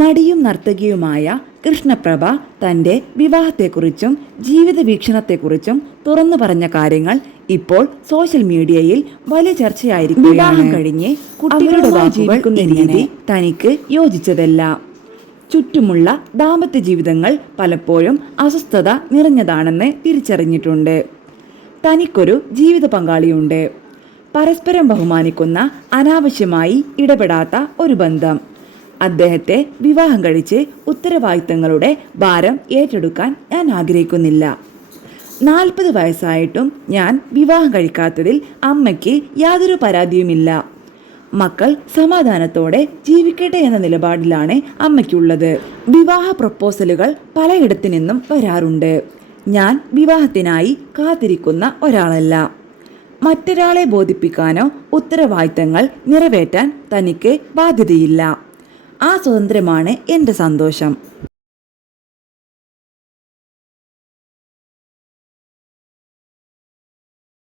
നടിയും നർത്തകിയുമായ കൃഷ്ണപ്രഭ തൻ്റെ വിവാഹത്തെക്കുറിച്ചും ജീവിത വീക്ഷണത്തെക്കുറിച്ചും തുറന്നു പറഞ്ഞ കാര്യങ്ങൾ ഇപ്പോൾ സോഷ്യൽ മീഡിയയിൽ വലിയ ചർച്ചയായിരിക്കുകയാണ്. വിവാഹം കഴിഞ്ഞ് കുട്ടികളുടെ ജീവിക്കുന്ന രീതി തനിക്ക് യോജിച്ചതല്ല. ചുറ്റുമുള്ള ദാമ്പത്യ ജീവിതങ്ങൾ പലപ്പോഴും അസ്വസ്ഥത നിറഞ്ഞതാണെന്ന് തിരിച്ചറിഞ്ഞിട്ടുണ്ട്. തനിക്കൊരു ജീവിത പങ്കാളിയുണ്ട്. പരസ്പരം ബഹുമാനിക്കുന്ന, അനാവശ്യമായി ഇടപെടാത്ത ഒരു ബന്ധം. അദ്ദേഹത്തെ വിവാഹം കഴിച്ച് ഉത്തരവാദിത്തങ്ങളുടെ ഭാരം ഏറ്റെടുക്കാൻ ഞാൻ ആഗ്രഹിക്കുന്നില്ല. 40 വയസ്സായിട്ടും ഞാൻ വിവാഹം കഴിക്കാത്തതിൽ അമ്മയ്ക്ക് യാതൊരു പരാതിയുമില്ല. മക്കൾ സമാധാനത്തോടെ ജീവിക്കട്ടെ എന്ന നിലപാടിലാണ് അമ്മയ്ക്കുള്ളത്. വിവാഹ പ്രപ്പോസലുകൾ പലയിടത്തു നിന്നും വരാറുണ്ട്. ഞാൻ വിവാഹത്തിനായി കാത്തിരിക്കുന്ന ഒരാളല്ല. മറ്റൊരാളെ ബോധിപ്പിക്കാനോ ഉത്തരവാദിത്തങ്ങൾ നിറവേറ്റാൻ തനിക്ക് ബാധ്യതയില്ല. ആ സ്വാതന്ത്ര്യമാണ് എൻ്റെ സന്തോഷം.